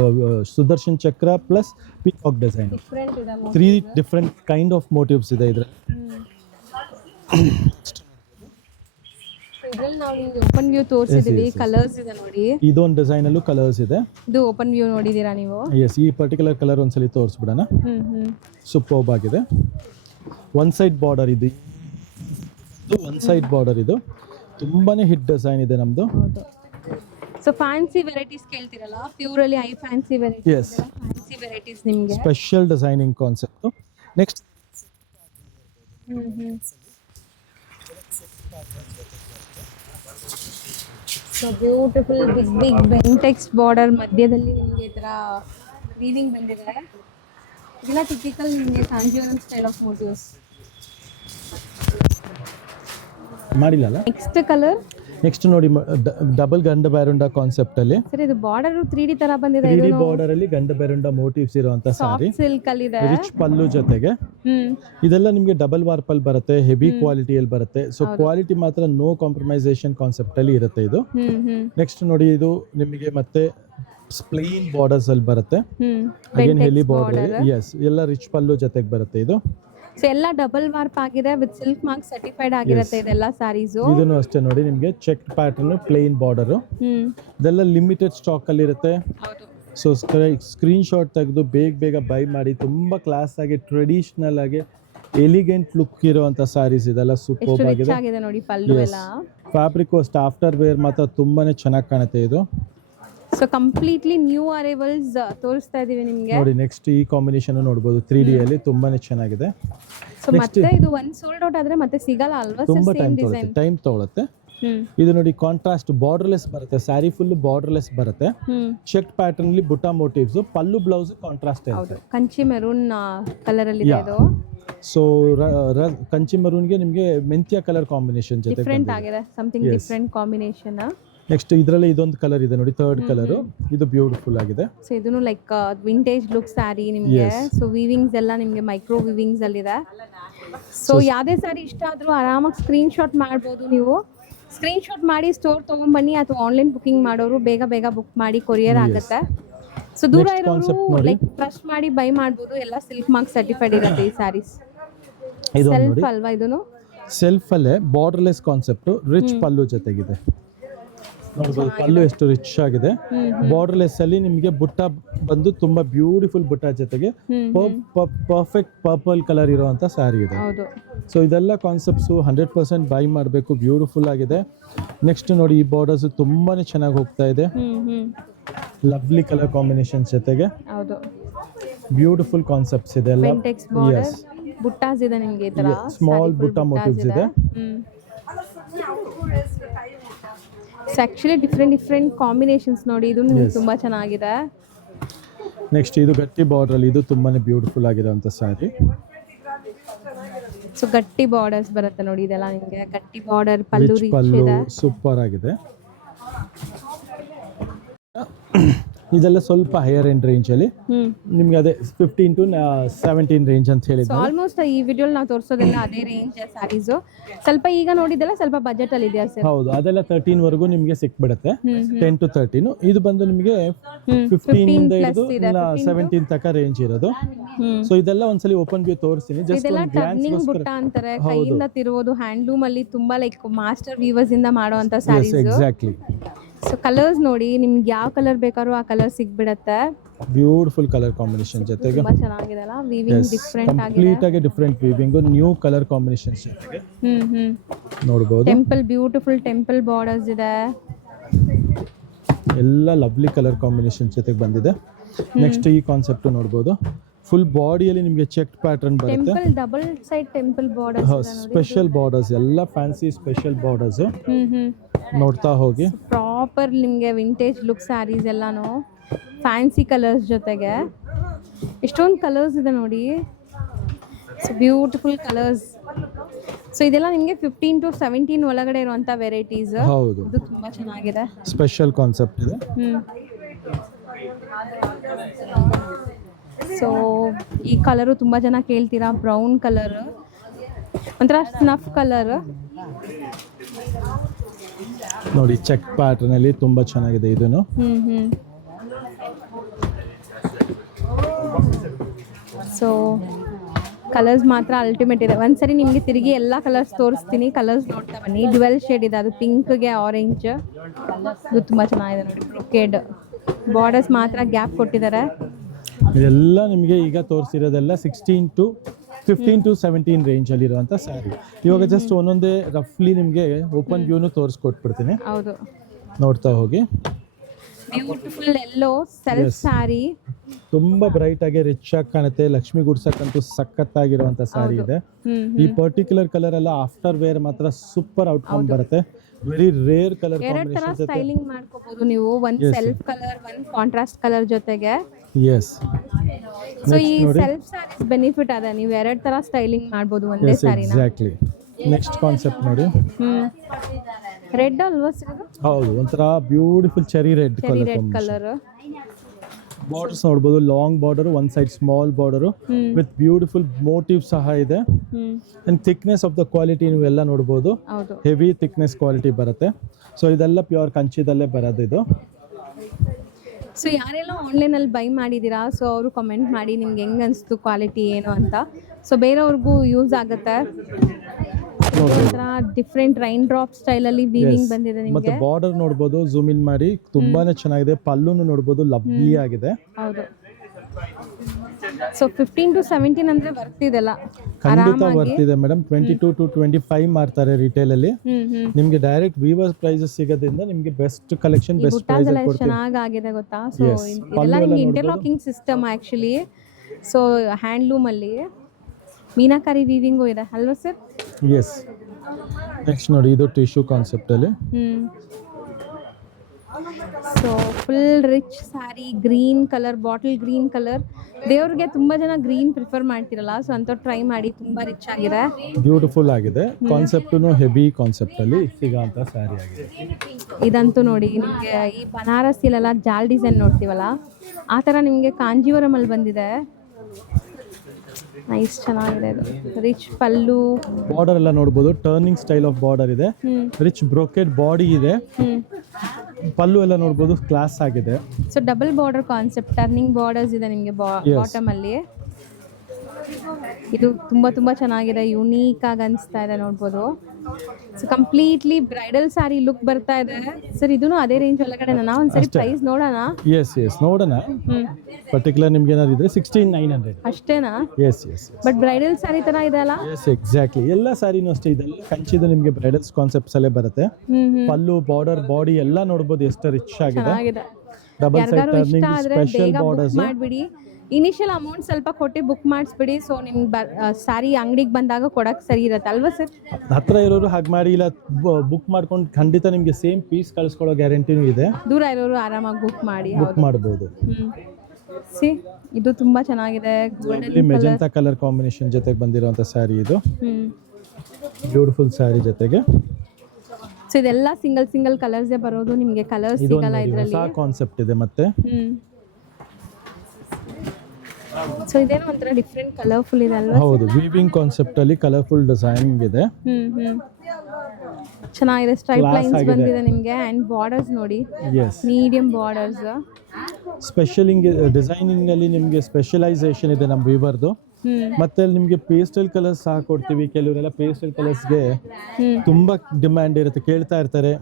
ಸುದರ್ಶನ್ ಚಕ್ರ ಪ್ಲಸ್ ಪೀಕಾಕ್ ಡಿಸೈನ್. ಡಿಫ್ರೆಂಟ್ ಇದೆ. 3 ಡಿಫ್ರೆಂಟ್ ಕೈಂಡ್ ಆಫ್ ಮೋಟಿವ್ಸ್ ಇದೆ ಇದ್ರಲ್ಲಿ. ಇದರಲ್ಲಿ ನಾವು ನಿಮಗೆ ಓಪನ್ ವ್ಯೂ ತೋರಿಸಿದೀವಿ. ಕಲರ್ಸ್ ಇದೆ ನೋಡಿ. ಇದೊಂದು ಡಿಸೈನ್ ಅಲ್ಲೂ ಕಲರ್ಸ್ ಇದೆ. ಇದು ಓಪನ್ ವ್ಯೂ ನೋಡಿದೀರಾ ನೀವು? ಎಸ್, ಈ ಪರ್ಟಿಕ್ಯುಲರ್ ಕಲರ್ ಒಂದ್ಸಲಿ ತೋರಿಸ್ಬಿಡೋಣ. ಸೂಪರ್ಬ್ ಆಗಿದೆ. ಒನ್ ಸೈಡ್ ಬಾರ್ಡರ್ ಇದು, ಒನ್ ಸೈಡ್ ಬಾರ್ಡರ್ ಇದು ತುಂಬಾನೇ ಹಿಟ್ ಡಿಸೈನ್ ಇದೆ ನಮ್ದು. ಹೌದು. ಸೊ ಫ್ಯಾನ್ಸಿ ವೆರೈಟೀಸ್ ಕೇಳ್ತಿರಲ್ಲ, purely high fancy varieties. Yes, fancy varieties ನಿಮಗೆ special designing concept. Next so beautiful big big Bentex border ಮಧ್ಯದಲ್ಲಿ ನಿಮಗೆ ಈ ಥರ ವೀವಿಂಗ್ ಬಂದಿದೆ. ಇದೆಲ್ಲ ಟಿಪಿಕಲ್ ನಿಮಗೆ ಕಾಂಜೀವರಂ ಸ್ಟೈಲ್ ಆಫ್ ಮೋಟಿವ್ಸ್. ಮಾಡಿಲ್ಲ. Next colour. ನೆಕ್ಸ್ಟ್ ನೋಡಿ, ಡಬಲ್ ಗಂಡ ಬ್ಯಾರುಂಡ ಕಾನ್ಸೆಪ್ಟ್ ಅಲ್ಲಿ. ಸರ್ ಇದು ಬಾರ್ಡರ್ 3D ತರ ಬಂದಿದೆ. 3D ಬಾರ್ಡರ್ ಅಲ್ಲಿ ಗಂಡ ಬ್ಯಾರುಂಡ ಮೋಟಿವ್ಸ್ ಇರುವಂತ ಸಾರಿ, ಸಿಲ್ಕ್ ಅಲ್ಲಿ ಇದೆ, ರಿಚ್ ಪಲ್ಲು ಜೊತೆಗೆ. ಇದೆಲ್ಲ ನಿಮಗೆ ಡಬಲ್ ವಾರ್ಪ್ ಅಲ್ಲಿ ಬರುತ್ತೆ, ಹೆವಿ ಕ್ವಾಲಿಟಿಯಲ್ಲಿ ಬರುತ್ತೆ. ಸೊ ಕ್ವಾಲಿಟಿ ಮಾತ್ರ ನೋ ಕಾಂಪ್ರಮೈಸೇಷನ್ ಕಾನ್ಸೆಪ್ಟ್ ಅಲ್ಲಿ ಇರುತ್ತೆ ಇದು. ನೆಕ್ಸ್ಟ್ ನೋಡಿ, ಇದು ನಿಮಗೆ ಮತ್ತೆ ಪ್ಲೇನ್ ಬಾರ್ಡರ್ಸ್ ಅಲ್ಲಿ ಬರುತ್ತೆ. Again heavy border. ಎಸ್, ಎಲ್ಲ ರಿಚ್ ಪಲ್ಲು ಜೊತೆಗೆ ಬರುತ್ತೆ ಇದು. ಸೊ ಎಲ್ಲ ಡಬಲ್ ವಾರ್ಪ್ ಆಗಿದೆ ವಿತ್ ಸಿಲ್ಕ್ ಮಾರ್ಕ್ ಸರ್ಟಿಫೈಡ್ ಆಗಿರುತ್ತೆ ಇದೆಲ್ಲ ಸ್ಯಾರೀಸು. ಇದನ್ನು ಅಷ್ಟೇ ನೋಡಿ, ನಿಮಗೆ ಚೆಕ್ ಪ್ಯಾಟರ್ನ್, ಪ್ಲೇನ್ ಬಾರ್ಡರ್. ಇದೆಲ್ಲ ಲಿಮಿಟೆಡ್ ಸ್ಟಾಕ್ ಅಲ್ಲಿ ಇರುತ್ತೆ. ಸೊ ಸ್ಕ್ರೀನ್ ಶಾಟ್ ತೆಗೆದು ಬೇಗ ಬೇಗ ಬೈ ಮಾಡಿ. ತುಂಬಾ ಕ್ಲಾಸ್ ಆಗಿ, ಟ್ರೆಡಿಷನಲ್ ಆಗಿ, ಎಲಿಗೆಂಟ್ ಲುಕ್ ಇರುವಂತ ಸ್ಯಾರೀಸ್ ಇದೆಲ್ಲ. ಸೂಪರ್ ಆಗಿದೆ ನೋಡಿ. ಪಲ್ಲು ಎಲ್ಲ ಫ್ಯಾಬ್ರಿಕ್ ಅಷ್ಟು ಆಫ್ಟರ್ ವೇರ್ ಮಾತ್ರ ತುಂಬಾನೇ ಚೆನ್ನಾಗಿ ಕಾಣುತ್ತೆ ಇದು. ಸೊ ಕಂಪ್ಲೀಟ್ಲಿ ನ್ಯೂ ಅರೈವಲ್ಸ್ ತೋರಿಸ್ತಾ ಇದೀವಿ ನಿಮಗೆ. ನೋಡಿ ನೆಕ್ಸ್ಟ್ ಈ ಕಾಂಬಿನೇಷನ್ ನೋಡ್ಬೋದು 3D ಅಲ್ಲಿ ತುಂಬಾನೇ ಚೆನ್ನಾಗಿದೆ. ಸೊ ಮತ್ತೆ ಇದು ಒಂದು ಸೋಲ್ಡ್ ಔಟ್ ಆದ್ರೆ ಮತ್ತೆ ಸಿಗಲ್ಲ ಅಲ್ವಾ ಸರ್? ತುಂಬಾ ಸೇಮ್ ಡಿಸೈನ್. ಟೈಮ್ ತಗೊಳುತ್ತೆ. ಇದು ನೋಡಿ ಕಾಂಟ್ರಾಸ್ಟ್ ಬಾರ್ಡರ್ಲೆಸ್ ಬರುತ್ತೆ, ಸ್ಯಾರಿ ಫುಲ್ ಬಾರ್ಡರ್ಲೆಸ್ ಬರುತ್ತೆ. ಚೆಕ್ ಪ್ಯಾಟರ್ನ್ ಅಲ್ಲಿ ಬುಟ್ಟ ಮೋಟಿವ್ಸ್, ಪಲ್ಲು ಬ್ಲೌಸ್ ಕಾಂಟ್ರಾಸ್ಟ್ ಇರುತ್ತೆ. ಕಂಚಿ ಮೆರೂನ್ ಕಲರ್ ಅಲ್ಲಿ ಇದೆ ಇದು. ಸೊ ಕಂಚಿ ಮರೂನ್ಗೆ ನಿಮಗೆ ಮೆಂತ್ಯ ಕಲರ್ ಕಾಂಬಿನೇಷನ್ ಜೊತೆ ಡಿಫರೆಂಟ್ ಆಗಿದೆ, ಸಮಥಿಂಗ್ ಡಿಫರೆಂಟ್ ಕಾಂಬಿನೇಷನ್. ನೆಕ್ಸ್ಟ್ ಇದರಲ್ಲಿ ಇದೊಂದು ಕಲರ್ ಇದೆ ನೋಡಿ, ಥರ್ಡ್ ಕಲರ್. ಇದು ಬ್ಯೂಟಿಫುಲ್ ಆಗಿದೆ. ಸೊ ಇದನ್ನು ಲೈಕ್ ವಿಂಟೇಜ್ ಲುಕ್ ಸ್ಯಾರಿ ನಿಮಗೆ. ಸೊ ವೀವಿಂಗ್ಸ್ ಎಲ್ಲ ನಿಮಗೆ ಮೈಕ್ರೋ ವೀವಿಂಗ್ಸ್ ಅಲ್ಲಿ ಇದೆ. ಸೊ ಯಾವುದೇ ಸ್ಯಾರಿ ಇಷ್ಟ ಆದ್ರೂ ಆರಾಮಾಗಿ ಸ್ಕ್ರೀನ್ ಶಾಟ್ ಮಾಡ್ಬೋದು ನೀವು. ಸ್ಕ್ರೀನ್ ಶಾಟ್ ಮಾಡಿ ಸ್ಟೋರ್ ತಗೊಂಡ್ಬನ್ನಿ, ಅಥವಾ ಆನ್ಲೈನ್ ಬುಕಿಂಗ್ ಮಾಡೋರು ಬೇಗ ಬೇಗ ಬುಕ್ ಮಾಡಿ ಕೊರಿಯರ್ ಆಗುತ್ತೆ. ಸೊ ದೂರ ಇರೋರು ಲೈಕ್ ಟ್ರಸ್ಟ್ ಮಾಡಿ ಬೈ ಮಾಡ್ಬೋದು. ಎಲ್ಲ ಸಿಲ್ಕ್ ಮಾರ್ಕ್ ಸರ್ಟಿಫೈಡ್ ಇರುತ್ತೆ ಈ ಸ್ಯಾರೀಸ್. ಸೆಲ್ಫ್ ಅಲ್ವಾ ಇದನ್ನು? ಸೆಲ್ಫ್ ಅಲ್ಲೇ ಬಾರ್ಡರ್ಲೆಸ್ ಕಾನ್ಸೆಪ್ಟ್, ರಿಚ್ ಪಲ್ಲು ಜೊತೆಗಿದೆ. ನೋಡ್ಬೋದು ಪಲ್ಲು ಎಷ್ಟು ರಿಚ್ ಆಗಿದೆ. ಬಾರ್ಡರ್ಲೆಸ್ ಅಲ್ಲಿ ನಿಮಗೆ ಬುಟ್ಟ ಬಂದು ತುಂಬಾ ಬ್ಯೂಟಿಫುಲ್ ಬುಟ್ಟ ಜೊತೆಗೆ ಪರ್ಫೆಕ್ಟ್ ಪರ್ಪಲ್ ಕಲರ್ ಇರುವಂತ ಸ್ಯಾರಿ ಇದೆ. ಸೊ ಇದೆಲ್ಲ ಕಾನ್ಸೆಪ್ಟ್ಸ್ 100% ಬೈ ಮಾಡಬೇಕು, ಬ್ಯೂಟಿಫುಲ್ ಆಗಿದೆ. ನೆಕ್ಸ್ಟ್ ನೋಡಿ ಈ ಬಾರ್ಡರ್ಸ್ ತುಂಬಾನೇ ಚೆನ್ನಾಗಿ ಹೋಗ್ತಾ ಇದೆ. ಲವ್ಲಿ ಕಲರ್ ಕಾಂಬಿನೇಷನ್ ಜೊತೆಗೆ ಬ್ಯೂಟಿಫುಲ್ ಕಾನ್ಸೆಪ್ಟ್ಸ್ ಇದೆ ಎಲ್ಲ. ಬುಟ್ಟಾಸ್ ಇದೆ ನಿಮಗೆ, ಈ ತರ ಸ್ಮಾಲ್ ಬುಟ್ಟ ಮೋಟಿವ್ಸ್ ಇದೆ. ಆಕ್ಚುಲಿ ಡಿಫರೆಂಟ್ ಕಾಂಬಿನೇಷನ್ಸ್ ನೋಡಿ, ಇದು ನಿಮಗೆ ತುಂಬಾ ಚೆನ್ನಾಗಿದೆ. ನೆಕ್ಸ್ಟ್ ಇದು ಗಟ್ಟಿ ಬಾರ್ಡರ್ ಅಲ್ಲಿ, ಇದು ತುಂಬಾನೇ ಬ್ಯೂಟಿಫುಲ್ ಆಗಿರುವಂತ ಸ್ಯಾರಿ. ಸೊ ಗಟ್ಟಿ ಬಾರ್ಡರ್ಸ್ ಬರುತ್ತೆ ನೋಡಿ, ಇದೆಲ್ಲ ನಿಮಗೆ ಗಟ್ಟಿ ಬಾರ್ಡರ್, ಪಲ್ಲು ರಿಚ್ ಇದೆ, ಸೂಪರ್ ಆಗಿದೆ. ಇದೆಲ್ಲ ಸ್ವಲ್ಪ ಹೈಯರ್ ಎಂಡ್ ರೇಂಜ್ ಅಲ್ಲಿ ನಿಮ್ಗೆ ಅದೇ 15 to 17 ರೇಂಜ್ ಅಂತ ಹೇಳಿದ್ರು. ಆಲ್ಮೋಸ್ಟ್ ಈ ವಿಡಿಯೋ ನಾವು ತೋರಿಸೋದೆಲ್ಲ ಅದೇ ರೇಂಜ್ ಸ್ಯಾರೀಸ್. ಸ್ವಲ್ಪ ಈಗ ನೋಡಿದೆಲ್ಲ ಸ್ವಲ್ಪ ಬಜೆಟ್ ಅಲ್ಲಿ ಇದೆಯಾ ಸರ್? ಹೌದು, ಅದೆಲ್ಲ 13 ವರೆಗೂ ನಿಮಗೆ ಸಿಕ್ಬಿಡುತ್ತೆ. 10 to 13. ಇದು ಬಂದು ನಿಮಗೆ 15 ಇಂದ ಹಿಡಿದು 17 ತನಕ ರೇಂಜ್ ಇರೋದು. ಸೊ ಇದೆಲ್ಲ ಒಂದ್ಸಲಿ ಓಪನ್ ವ್ಯೂ ತೋರಿಸ್ತೀನಿ. ಜಸ್ಟ್ ಒಂದು ಗ್ಲಾನ್ಸ್ ಬುಟ್ಟ ಅಂತಾರೆ, ಕೈಯಿಂದ ತಿರುವುದು, ಹ್ಯಾಂಡ್ಲೂಮ್ ಅಲ್ಲಿ ತುಂಬಾ ಲೈಕ್ ಮಾಸ್ಟರ್ ವೀವರ್ಸ್ ಇಂದ ಮಾಡುವಂತ ಸ್ಯಾರೀಸ್. ಎಕ್ಸಾಕ್ಟ್ಲಿ. ಸೊ ಕಲರ್ಸ್ ನೋಡಿ, ನಿಮ್ಗೆ ಯಾವ ಕಲರ್ ಬೇಕಾದ್ರೂ ಆ ಕಲರ್ ಸಿಗ್ಬಿಡತ್ತೆ. ಬ್ಯೂಟಿಫುಲ್ ಕಲರ್ ಕಾಂಬಿನೇಷನ್ ಜೊತೆಗೆ ತುಂಬಾ ಚೆನ್ನಾಗಿದೆ ಅಲ್ಲ, ವೀವಿಂಗ್ ಡಿಫರೆಂಟ್ ಆಗಿದೆ, ಕಂಪ್ಲೀಟ್ ಆಗಿ different weaving, new colour combinations ಜೊತೆಗೆ ನೋಡಬಹುದು. ಟೆಂಪಲ್, ಬ್ಯೂಟಿಫುಲ್ ಟೆಂಪಲ್ ಬಾರ್ಡರ್ಸ್ ಇದೆ, ಎಲ್ಲ ಲವ್ಲಿ ಕಲರ್ ಕಾಂಬಿನೇಷನ್ ಜೊತೆಗೆ ಬಂದಿದೆ. ನೆಕ್ಸ್ಟ್ ಈ ಕಾನ್ಸೆಪ್ಟ್ ನೋಡಬಹುದು, ಫುಲ್ ಬಾಡಿಯಲ್ಲಿ ನಿಮಗೆ ಚೆಕ್ ಪ್ಯಾಟರ್ನ್ ಬರುತ್ತೆ. Temple double side temple borders, special borders, ಎಲ್ಲ ಫ್ಯಾನ್ಸಿ ಸ್ಪೆಷಲ್ ಬಾರ್ಡರ್ಸ್. ನೋಡ್ತಾ ಹೋಗಿ ಪ್ರಾಪರ್ ನಿಮಗೆ ವಿಂಟೇಜ್ ಲುಕ್ ಸ್ಯಾರೀಸ್ ಎಲ್ಲಾನು ಫ್ಯಾನ್ಸಿ ಕಲರ್ಸ್ ಜೊತೆಗೆ. ಎಷ್ಟೊಂದು ಕಲರ್ಸ್ ಇದೆ ನೋಡಿ, ಸೊ ಬ್ಯೂಟಿಫುಲ್ ಕಲರ್ಸ್. ಸೊ ಇದೆಲ್ಲ ನಿಮಗೆ 15 to 17 ಒಳಗಡೆ ಇರುವಂತ ವೆರೈಟೀಸ್. ಹೌದು, ಇದು ತುಂಬಾ ಚೆನ್ನಾಗಿದೆ, ಸ್ಪೆಷಲ್ ಕಾನ್ಸೆಪ್ಟ್ ಇದೆ. ಸೊ ಈ ಕಲರು ತುಂಬಾ ಜನ ಕೇಳ್ತೀರಾ, ಬ್ರೌನ್ ಕಲರ್, ಒಂಥರ ಸ್ನಫ್ ಕಲರ್ ನೋಡಿ. ಚೆಕ್ ಪ್ಯಾಟರ್ನ್ ಅಲ್ಲಿ ತುಂಬಾ ಚೆನ್ನಾಗಿದೆ ಇದನ್ನು. ಸೊ ಕಲರ್ಸ್ ಮಾತ್ರ ಅಲ್ಟಿಮೇಟ್ ಇದೆ. ಒಂದ್ಸರಿ ನಿಮಗೆ ತಿರುಗಿ ಎಲ್ಲ ಕಲರ್ಸ್ ತೋರಿಸ್ತೀನಿ, ಕಲರ್ಸ್ ನೋಡ್ತಾ ಬನ್ನಿ. ಡ್ವೆಲ್ ಶೇಡ್ ಇದೆ, ಅದು ಪಿಂಕ್ಗೆ ಆರೆಂಜ್, ಇದು ತುಂಬ ಚೆನ್ನಾಗಿದೆ ನೋಡಿ. ಬ್ರೊಕೇಡ್ ಬಾರ್ಡರ್ಸ್ ಮಾತ್ರ ಗ್ಯಾಪ್ ಕೊಟ್ಟಿದ್ದಾರೆ. ಇದೆಲ್ಲ ನಿಮಗೆ ಈಗ ತೋರಿಸಿರೋದೆಲ್ಲ 15 to 17 ರೇಂಜ್ ಅಲ್ಲಿ ಇರುವಂತ ಸ್ಯಾರಿ. ಇವಾಗ ಜಸ್ಟ್ ಒಂದೊಂದೇ ರಫ್ಲಿ ನಿಮಗೆ ಓಪನ್ ವ್ಯೂನು ತೋರಿಸ್ಕೊಟ್ಬಿಡ್ತೀನಿ. ಹೌದು, ನೋಡ್ತಾ ಹೋಗಿ. ಬ್ಯೂಟಿಫುಲ್ ಎಲ್ಲೋ ಸೆಲ್ಫ್ ಸ್ಯಾರಿ, ತುಂಬಾ ಬ್ರೈಟ್ ಆಗಿ ರಿಚ್ ಆಗಿ ಕಾಣುತ್ತೆ. ಲಕ್ಷ್ಮಿ ಗುಡ್ಸಕ್ಕಂತೂ ಸಖತ್ತಾಗಿರುವಂತ ಸ್ಯಾರಿ ಇದೆ. ಈ ಪರ್ಟಿಕ್ಯುಲರ್ ಕಲರ್ ಎಲ್ಲ ಆಫ್ಟರ್ ವೇರ್ ಮಾತ್ರ ಸೂಪರ್ ಔಟ್ಕಮ್ ಬರುತ್ತೆ. ವೆರಿ ರೇರ್ ಕಲರ್ ಎರಡು ತರ ಸ್ಟೈಲಿಂಗ್ ಮಾಡ್ಕೋಬಹುದು ನೀವು, ಒಂದ್ ಸೆಲ್ಫ್ ಕಲರ್, ಒಂದ್ ಕಾಂಟ್ರಾಸ್ಟ್ ಕಲರ್ ಜೊತೆಗೆ. ಎಸ್, ಸೊ ಈ ಸೆಲ್ಫ್ ಸ್ಯಾರೀಸ್ ಬೆನಿಫಿಟ್ ಅದ, ನೀವು ಎರಡು ತರ ಸ್ಟೈಲಿಂಗ್ ಮಾಡಬಹುದು ಒಂದೇ ಸ್ಯಾರಿನ. ಎಕ್ಸಾಕ್ಟ್ಲಿ. ನೆಕ್ಸ್ಟ್ ಕಾನ್ಸೆಪ್ಟ್ ನೋಡಿ, ರೆಡ್ ಅಲ್ವಾ ಸರ್? ಹೌದು, ಒಂಥರ beautiful cherry red colour. Borders ನೋಡಬಹುದು, long border, one side small border with beautiful motif ಸಹ ಇದೆ. And thickness of the quality ನೀವೆಲ್ಲ ನೋಡಬಹುದು, ಹೆವಿ ಥಿಕ್ನೆಸ್ ಕ್ವಾಲಿಟಿ ಬರುತ್ತೆ. ಸೊ ಇದೆಲ್ಲ ಪ್ಯೂರ್ ಕಂಚಿದಲ್ಲೇ ಬರೋದು ಇದು. ಸೊ ಯಾರೆಲ್ಲ ಆನ್ಲೈನಲ್ಲಿ ಬೈ ಮಾಡಿದ್ದೀರಾ, ಸೊ ಅವರು ಕಮೆಂಟ್ ಮಾಡಿ ನಿಮ್ಗೆ ಹೆಂಗೆ ಅನಿಸ್ತು ಕ್ವಾಲಿಟಿ ಏನು ಅಂತ. ಸೊ ಬೇರೆಯವ್ರಿಗೂ ಯೂಸ್ ಆಗುತ್ತೆ. ಒಂಥರ ಡಿಫ್ರೆಂಟ್ ರೈನ್ ಡ್ರಾಪ್ ಸ್ಟೈಲಲ್ಲಿ ವೀವಿಂಗ್ ಬಂದಿದೆ ನಿಮಗೆ. ಮತ್ತೆ ಬಾರ್ಡರ್ ನೋಡಬಹುದು, ಝೂಮ್ ಇನ್ ಮಾಡಿ, ತುಂಬಾನೇ ಚೆನ್ನಾಗಿದೆ. ಪಲ್ಲುನು ನೋಡಬಹುದು, ಲವ್ಲಿ ಆಗಿದೆ. ಹೌದು, ಸೊ 15 to 17 ಅಂದರೆ ಬರ್ತಿದೆಲ್ಲ ಖಂಡಿತ ಬರ್ತಿದೆ ಮೇಡಮ್. 22 to 25 ಮಾರ್ತಾರೆ ರಿಟೇಲ್ ಅಲ್ಲಿ. ನಿಮ್ಗೆ ಡೈರೆಕ್ಟ್ ವೀವರ್ ಪ್ರೈಸಸ್ ಸಿಗೋದ್ರಿಂದ ನಿಮ್ಗೆ ಬೆಸ್ಟ್ ಕಲೆಕ್ಷನ್ ಬೆಸ್ಟ್ ಪ್ರೈಸ್ ಅಲ್ಲಿ ಕೊಡ್ತೀವಿ. ಚೆನ್ನಾಗಿದೆ ಗೊತ್ತಾ. ಸೊ ಇದೆಲ್ಲ ನಿಮ್ಗೆ interlocking system actually. So handloom ಅಲ್ಲಿ ಮೀನಾಕಾರಿ ವೀವಿಂಗು ಇದೆ ಅಲ್ವಾ ಸರ್? ಎಸ್. ನೆಕ್ಸ್ಟ್ ನೋಡಿ, ಇದು ಟಿಶ್ಯೂ ಕಾನ್ಸೆಪ್ಟ್ ಅಲ್ಲಿ. So full rich sari, green colour, bottle green colour. ದೇವ್ರಿಗೆ ತುಂಬಾ ಜನ ಗ್ರೀನ್ ಪ್ರಿಫರ್ ಮಾಡ್ತಿರಲ್ಲ, ಸೊ ಅಂಥವ್ರು ಟ್ರೈ ಮಾಡಿ, ತುಂಬಾ ರಿಚ್ ಆಗಿದೆ, ಬ್ಯೂಟಿಫುಲ್ ಆಗಿದೆ. ಕಾನ್ಸೆಪ್ಟು ಹೆವಿ ಕಾನ್ಸೆಪ್ಟ್ ಅಲ್ಲಿ ಸಿಗೋಂಥ ಸ್ಯಾರಿ ಆಗಿದೆ. ಇದಂತೂ ನೋಡಿ ನಿಮಗೆ ಈ ಬನಾರಸಿಲೆಲ್ಲ ಜಾಲ್ ಡಿಸೈನ್ ನೋಡ್ತೀವಲ್ಲ ಆ ಥರ ನಿಮಗೆ ಕಾಂಜೀವರಂ ಅಲ್ಲಿ ಬಂದಿದೆ. ನೈಸ್, ಚೆನ್ನಾಗಿದೆ ಇದು. ರಿಚ್ ಪಲ್ಲು, ಬಾರ್ಡರ್ ಎಲ್ಲ ನೋಡ್ಬೋದು, ಟರ್ನಿಂಗ್ ಸ್ಟೈಲ್ ಆಫ್ ಬಾರ್ಡರ್ ಇದೆ. ರಿಚ್ ಬ್ರೋಕೆಡ್ ಬಾಡಿ ಇದೆ. ಪಲ್ಲು ಎಲ್ಲ ನೋಡ್ಬೋದು, ಕ್ಲಾಸ್ ಆಗಿದೆ. So double border concept, turning borders ಇದೆ ನಿಮಗೆ ಬಾಟಮ್ ಅಲ್ಲಿ. ಇದು ತುಂಬಾ ತುಂಬಾ ಚೆನ್ನಾಗಿದೆ, ಯುನೀಕ್ ಆಗಿ ಅನಿಸ್ತಾ ಇದೆ ನೋಡ್ಬೋದು. So completely bridal sari look ಬರ್ತಾ ಇದೆ ಸರ್. ಇದೂ ಅದೇ ರೇಂಜ್ ಒಳಗಡೆ ಒಂದ್ಸರಿ ಪ್ರೈಸ್ ನೋಡೋಣ. ಎಸ್ ನೋಡೋಣ. ಪರ್ಟಿಕ್ಯುಲರ್ ನಿಮ್ಗೆ ಏನಾದ್ರು ಇದ್ರೆ 16,900 ಅಷ್ಟೇನಾ? ಎಸ್. ಬಟ್ ಬ್ರೈಡಲ್ ಸ್ಯಾರಿ ತರ ಇದೆ ಅಲ್ಲ? Yes, exactly. ಎಲ್ಲ ಸ್ಯಾರಿನೂ ಅಷ್ಟೇ, ಇದೆಲ್ಲ ಕಂಚಿದು ನಿಮ್ಗೆ ಬ್ರೈಡಲ್ಸ್ ಕಾನ್ಸೆಪ್ಟ್ಸ್ ಅಲ್ಲೇ ಬರುತ್ತೆ. ಪಲ್ಲು, ಬಾರ್ಡರ್, ಬಾಡಿ ಎಲ್ಲ ನೋಡ್ಬೋದು ಎಷ್ಟು ರಿಚ್ ಆಗಿದೆ. Double side turning, special borders. ಮಾಡ್ಬಿಡಿ, ಇನಿಷಿಯಲ್ ಅಮೌಂಟ್ ಸ್ವಲ್ಪ ಕೊಟ್ಟು ಬುಕ್ ಮಾಡಿಸ್ಬಿಡಿ. ಸೊ ನಿಮ್ಗೆ ಸ್ಯಾರಿ ಅಂಗಡಿಗೆ ಬಂದಾಗ ಕೊಡಕ್ಕೆ ಸರಿ ಇರುತ್ತೆ ಅಲ್ವಾ ಸರ್? ಹತ್ರ ಇರೋರು ಹಾಗೆ ಮಾಡಿ, ಇಲ್ಲ ಬುಕ್ ಮಾಡ್ಕೊಂಡು ಖಂಡಿತ ನಿಮಗೆ ಸೇಮ್ ಪೀಸ್ ಕಳಿಸ್ಕೊಳ್ಳೋ ಗ್ಯಾರಂಟಿನೂ ಇದೆ. ದೂರ ಇರೋರು ಆರಾಮಾಗಿ ಬುಕ್ ಮಾಡಿ ಬುಕ್ ಮಾಡ್ಬೋದು. ಸಿ ಇದು ತುಂಬಾ ಚೆನ್ನಾಗಿದೆ, ಮೆಜೆಂಟಾ ಕಲರ್ ಕಾಂಬಿನೇಷನ್ ಜೊತೆಗೆ ಬಂದಿರುವಂತ ಸ್ಯಾರಿ ಇದು. ಬ್ಯೂಟಿಫುಲ್ ಸ್ಯಾರಿ ಜೊತೆಗೆ. ಸೊ ಇದೆಲ್ಲ ಸಿಂಗಲ್ ಕಲರ್ಸ್ ಬರೋದು, ನಿಮಗೆ ಕಲರ್ಸ್ ಸಿಗಲ್ಲ ಇದರಲ್ಲಿ. ಹೊಸ ಕಾನ್ಸೆಪ್ಟ್ ಇದೆ ಮತ್ತೆ. ಸೊ ಇದೇನೋ ಒಂಥರ ಡಿಫ್ರೆಂಟ್ ಕಲರ್ಫುಲ್ ಇದೆ ಅಲ್ವಾ? ಹೌದು, ವೀವಿಂಗ್ ಕಾನ್ಸೆಪ್ಟ್ ಅಲ್ಲಿ ಕಲರ್ಫುಲ್ ಡಿಸೈನಿಂಗ್ ಇದೆ. ಚೆನ್ನಾಗಿದೆ, ಸ್ಟ್ರೈಪ್ ಲೈನ್ಸ್ ಬಂದಿದೆ ನಿಮಗೆ. ಅಂಡ್ ಬಾರ್ಡರ್ಸ್ ನೋಡಿ, ಮೀಡಿಯಂ ಬಾರ್ಡರ್ಸ್. ಸ್ಪೆಷಲಿಂಗ್ ಡಿಸೈನಿಂಗ್ ಅಲ್ಲಿ ನಿಮಗೆ ಸ್ಪೆಷಲೈಸೇಷನ್ ಇದೆ ನಮ್ಮ ವೀವರ್ದು. ಮತ್ತೆ ನಿಮಗೆ ಪೇಸ್ಟಲ್ ಕಲರ್ಸ್ ಸಹ ಕೊಡ್ತೀವಿ. ಕೆಲವರೆಲ್ಲ ಪೇಸ್ಟಲ್ ಕಲರ್ಸ್ಗೆ ತುಂಬಾ ಡಿಮ್ಯಾಂಡ್ ಇರುತ್ತೆ, ಕೇಳ್ತಾ ಇರ್ತಾರೆ.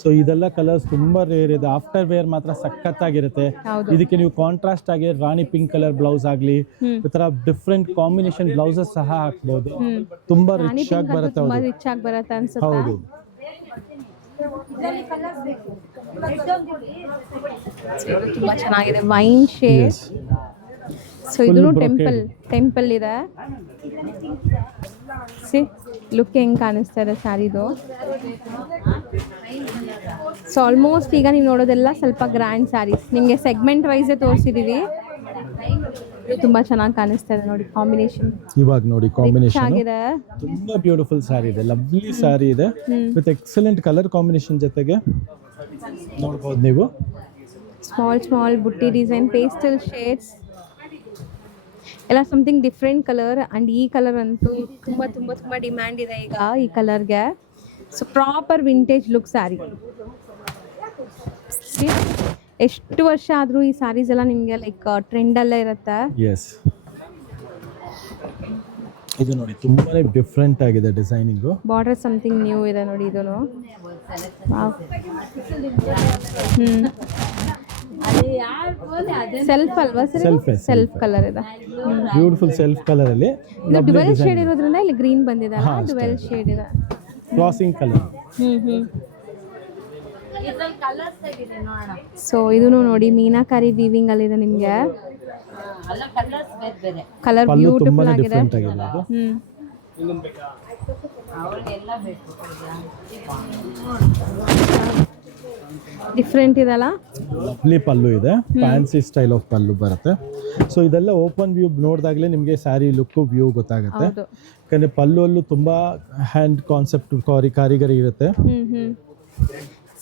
ಸೊ ಇದೆಲ್ಲ ಕಲರ್ಸ್ ತುಂಬಾ ರೇರ್ ಇದೆ. ಆಫ್ಟರ್ ವೇರ್ ಮಾತ್ರ ಸಖತ್ತಾಗಿರುತ್ತೆ. ಇದಕ್ಕೆ ನೀವು ಕಾಂಟ್ರಾಸ್ಟ್ ಆಗಿ ರಾಣಿ ಪಿಂಕ್ ಕಲರ್ ಬ್ಲೌಸ್ ಆಗ್ಲಿ, ಈ ತರ ಡಿಫ್ರೆಂಟ್ ಕಾಂಬಿನೇಷನ್ ಬ್ಲೌಸಸ್ ಸಹ ಹಾಕ್ಬಹುದು. ತುಂಬಾ ರಿಚ್ ಆಗಿ ಬರುತ್ತೆ. ಹೌದು. ತುಂಬಾ ಚೆನ್ನಾಗಿದೆ, ವೈನ್ ಶೇಡ್. ಸೊ ಇದು ಟೆಂಪಲ್ ಇದೆ. ಸಿ ಲುಕ್ ಹೆಂಗ್ ಕಾಣಿಸ್ತಾ ಇದೆ ಸ್ಯಾರಿದು. ಸೊ ಆಲ್ಮೋಸ್ಟ್ ಈಗ ನೀವು ನೋಡೋದೆಲ್ಲ ಸ್ವಲ್ಪ ಗ್ರ್ಯಾಂಡ್ ಸ್ಯಾರೀಸ್, ನಿಮಗೆ ಸೆಗ್ಮೆಂಟ್ ವೈಸೇ ತೋರಿಸಿದೀವಿ. ತುಂಬಾ ಚೆನ್ನಾಗಿ ಕಾಣಿಸ್ತಾ ಇದೆ ನೋಡಿ ಕಾಂಬಿನೇಷನ್. ಇವಾಗ ನೋಡಿ ಕಾಂಬಿನೇಷನ್ ಆಗಿದೆ, ತುಂಬಾ ಬ್ಯೂಟಿಫುಲ್ ಸ್ಯಾರಿ ಇದೆ, ಲವ್ಲಿ ಸ್ಯಾರಿ ಇದೆ ವಿತ್ ಎಕ್ಸಲೆಂಟ್ ಕಲರ್ ಕಾಂಬಿನೇಷನ್ ಜೊತೆಗೆ ನೋಡಬಹುದು ನೀವು. ಸ್ಮಾಲ್ ಬುಟ್ಟಿ ಡಿಸೈನ್, ಪೇಸ್ಟಲ್ ಶೇಡ್ಸ್ ಎಲ್ಲ ಸಮಥಿಂಗ್ ಡಿಫ್ರೆಂಟ್ ಕಲರ್. ಅಂಡ್ ಈ ಕಲರ್ ಅಂತೂ ತುಂಬಾ ತುಂಬಾ ತುಂಬಾ ಡಿಮ್ಯಾಂಡ್ ಇದೆ ಈಗ ಈ ಕಲರ್ಗೆ. So proper vintage look sari. ಎಷ್ಟು ವರ್ಷ ಆದರೂ ಈ ಸ್ಯಾರೀಸ್ ಎಲ್ಲ ನಿಮಗೆ ಲೈಕ್ ಟ್ರೆಂಡಲ್ಲೇ ಇರುತ್ತೆ. ಎಸ್, ಇದು ನೋಡಿ ತುಂಬಾನೇ ಡಿಫ್ರೆಂಟ್ ಆಗಿದೆ ಡಿಸೈನಿಂಗು. ಬಾರ್ಡರ್ ಸಮಥಿಂಗ್ ನ್ಯೂ ಇದೆ ನೋಡಿ ಇದೂ. ಸೆಲ್ಫ್ ಅಲ್ವಾ ಸರ್? ಸೆಲ್ಫ್ ಕಲರ್ ಇದೆ, ಬ್ಯೂಟಿಫುಲ್ ಸೆಲ್ಫ್ ಕಲರ್ ಅಲ್ಲಿ. ಇದು ಡ್ಯುವೆಲ್ ಶೇಡ್ ಇರೋದ್ರಿಂದ ಇಲ್ಲಿ ಗ್ರೀನ್ ಬಂದಿದೆ ಅಲ್ಲ, ಡ್ಯುವೆಲ್ ಶೇಡ್ ಇದೆ. Crossing colour. ಸೊ ಇದನ್ನು ನೋಡಿ ಮೀನಾಕಾರಿ ವೀವಿಂಗ್ ಅಲ್ಲಿ ಇದೆ ನಿಮಗೆ. ಕಲರ್ ಬ್ಯೂಟಿಫುಲ್ ಆಗಿದೆ. ಡಿಫ್ರೆಂಟ್ ಇದೆಲ್ಲ, ಲವ್ಲಿ ಪಲ್ಲು ಇದೆ, ಫ್ಯಾನ್ಸಿ ಸ್ಟೈಲ್ ಆಫ್ ಪಲ್ಲು ಬರುತ್ತೆ. ಸೊ ಇದೆಲ್ಲ ಓಪನ್ ವ್ಯೂ ನೋಡಿದಾಗಲೇ ನಿಮಗೆ ಸ್ಯಾರಿ ಲುಕ್ ವ್ಯೂ ಗೊತ್ತಾಗುತ್ತೆ. ಯಾಕಂದ್ರೆ ಪಲ್ಲು ಅಲ್ಲೂ ತುಂಬಾ ಹ್ಯಾಂಡ್ ಕಾನ್ಸೆಪ್ಟ್ ಕಾರಿಗರಿ ಇರುತ್ತೆ.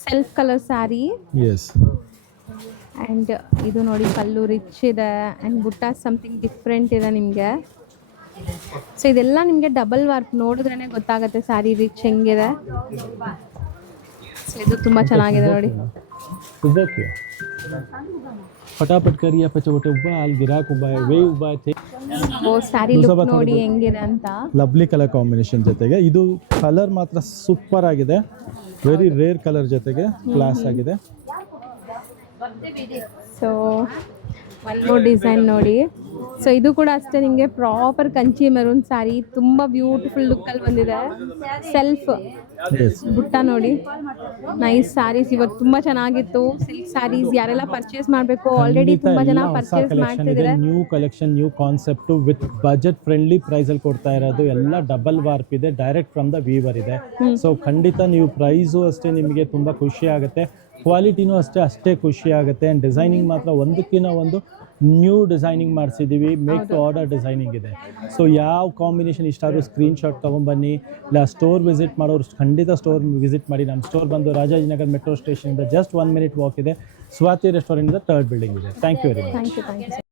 Self colour sari. Yes. And ಇದು ನೋಡಿ ಪಲ್ಲು ರಿಚ್ ಇದೆ ಆ್ಯಂಡ್ ಬುಟ್ಟ ಸಮಥಿಂಗ್ ಡಿಫ್ರೆಂಟ್ ಇದೆ ನಿಮಗೆ. ಸೊ ಇದೆಲ್ಲ ನಿಮಗೆ ಡಬಲ್ ವರ್ಕ್ ನೋಡಿದ್ರೇ ಗೊತ್ತಾಗುತ್ತೆ ಸ್ಯಾರಿ ರಿಚ್ ಹೆಂಗಿದೆ. ಸೊ ಇದು ತುಂಬ ಚೆನ್ನಾಗಿದೆ ನೋಡಿ. फटाफट करिए पचवटे उब्बा ಅಲ್ಲಿ ಗಿರಾಕ್ ಉಬ್ಬಾ ವೇ ಉಬ್ಬಾ थे. ಓ ಸ್ಯಾರಿ ಲುಕ್ ನೋಡಿ ಹೆಂಗಿದೆ ಅಂತ. ಲವ್ಲಿ ಕಲರ್ ಕಾಂಬಿನೇಷನ್ ಜೊತೆಗೆ ಇದು ಕಲರ್ ಮಾತ್ರ ಸೂಪರ್ ಆಗಿದೆ. ವೆರಿ ರೇರ್ ಕಲರ್ ಜೊತೆಗೆ ಕ್ಲಾಸ್ ಆಗಿದೆ. ಸೊ ಒನ್ ಮೋರ್ ಡಿಸೈನ್ ನೋಡಿ. ಸೊ ಇದು ಕೂಡ ಅಷ್ಟೇ ನಿಮಗೆ ಪ್ರಾಪರ್ ಕಂಚಿ ಮೆರೂನ್ ಸ್ಯಾರಿ, ತುಂಬ ಬ್ಯೂಟಿಫುಲ್ ಲುಕ್ಕಲ್ಲಿ ಬಂದಿದೆ. ಸೆಲ್ಫ್ ಬುಟ್ಟ ನೋಡಿ, ನೈಸ್ ಸ್ಯಾರೀಸ್. ಇವತ್ತು ತುಂಬ ಚೆನ್ನಾಗಿತ್ತು ಸಿಲ್ಕ್ ಸ್ಯಾರೀಸ್. ಯಾರೆಲ್ಲ ಪರ್ಚೇಸ್ ಮಾಡಬೇಕು, ಆಲ್ರೆಡಿ ತುಂಬ ಜನ ಪರ್ಚೇಸ್ ಮಾಡ್ತಿದ್ದಾರೆ. New collection, new concept with budget friendly price ಅಲ್ಲಿ ಕೊಡ್ತಾ ಇರೋದು. ಎಲ್ಲ ಡಬಲ್ ವಾರ್ಪ್ ಇದೆ, ಡೈರೆಕ್ಟ್ ಫ್ರಮ್ ದ ವೀವರ್ ಇದೆ. ಸೊ ಖಂಡಿತ ನೀವು ಪ್ರೈಸು ಅಷ್ಟೇ ನಿಮಗೆ ತುಂಬ ಖುಷಿ ಆಗುತ್ತೆ, ಕ್ವಾಲಿಟಿನೂ ಅಷ್ಟೇ ಖುಷಿ ಆಗುತ್ತೆ. ಆ್ಯಂಡ್ ಡಿಸೈನಿಂಗ್ ಮಾತ್ರ ಒಂದಕ್ಕಿಂತ ಒಂದು ನ್ಯೂ ಡಿಸೈನಿಂಗ್ ಮಾಡಿಸಿದ್ದೀವಿ, ಮೇಕ್ ಟು ಆರ್ಡರ್ ಡಿಸೈನಿಂಗ್ ಇದೆ. ಸೊ ಯಾವ ಕಾಂಬಿನೇಷನ್ ಇಷ್ಟ ಆದರೂ ಸ್ಕ್ರೀನ್ಶಾಟ್ ತೊಗೊಂಬನ್ನಿ, ಇಲ್ಲ ಸ್ಟೋರ್ ವಿಸಿಟ್ ಮಾಡೋರು ಖಂಡಿತ ಸ್ಟೋರ್ ವಿಸಿಟ್ ಮಾಡಿ. ನಮ್ಮ ಸ್ಟೋರ್ ಬಂದು ರಾಜಾಜಿನಗರ್ ಮೆಟ್ರೋ ಸ್ಟೇಷನಿಂದ ಜಸ್ಟ್ 1 minute ವಾಕ್ ಇದೆ. ಸ್ವಾತಿ ರೆಸ್ಟೋರೆಂಟಿಂದ 3rd ಬಿಲ್ಡಿಂಗ್ ಇದೆ. Thank you very much. Thank you.